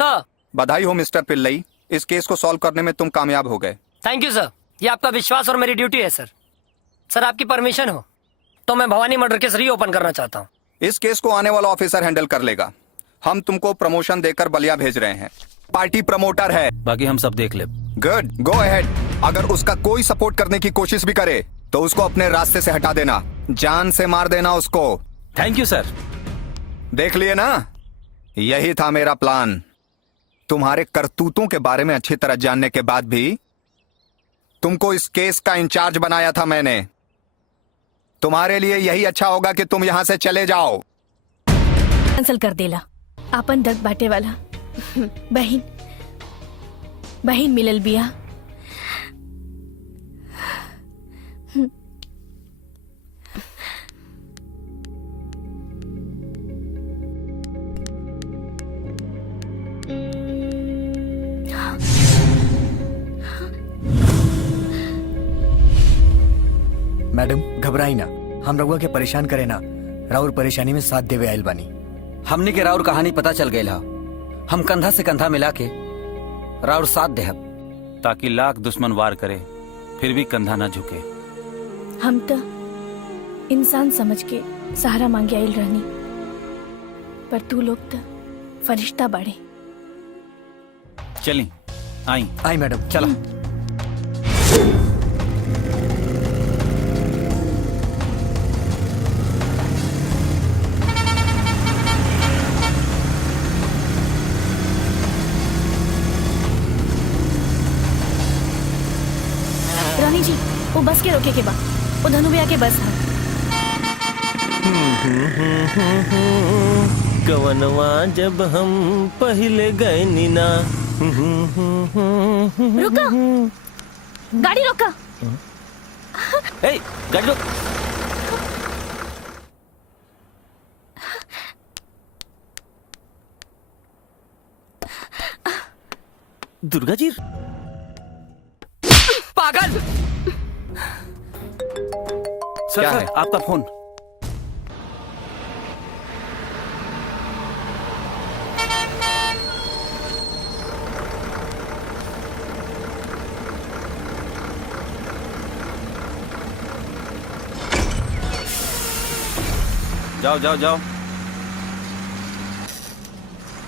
सर। बधाई हो मिस्टर पिल्लई, इस केस को सॉल्व करने में तुम कामयाब हो गए। थैंक यू सर, ये आपका विश्वास और मेरी ड्यूटी है सर। सर आपकी परमिशन हो तो मैं भवानी मर्डर केस रीओपन करना चाहता हूँ। इस केस को आने वाला ऑफिसर हैंडल कर लेगा। हम तुमको प्रमोशन देकर बलिया भेज रहे हैं। पार्टी प्रमोटर है। बाकी हम सब देख ले। Good, go ahead. अगर उसका कोई सपोर्ट करने की कोशिश भी करे तो उसको अपने रास्ते से हटा देना, जान से मार देना उसको। थैंक यू सर। देख लिए ना, यही था मेरा प्लान। तुम्हारे करतूतों के बारे में अच्छी तरह जानने के बाद भी तुमको इस केस का इंचार्ज बनाया था मैंने। तुम्हारे लिए यही अच्छा होगा कि तुम यहां से चले जाओ। कैंसल कर देला। आपन दर्द बाटे वाला बहन बहन मिलल बिया। मैडम घबराई ना, हम रघुआ के परेशान करे ना, राउर परेशानी में साथ देवे आयल बानी। हमने के राउर कहानी पता चल गई। हम कंधा से कंधा मिला के राउर साथ देहब, ताकि लाख दुश्मन वार करे फिर भी कंधा ना झुके। हम तो इंसान समझ के सहारा मांगे आयल रहनी, पर तू लोग तो फरिश्ता बाड़े। चली आई आई मैडम, चला। रानी जी, वो बस के रोके के बा, वो धनु भैया के बस है। कवनवा जब हम पहले गए नीना। रुका, गाड़ी रोका। ए, गाड़ी रोक। दुर्गा जी पागल। सर, क्या सर है? आपका फोन। जाओ जाओ जाओ।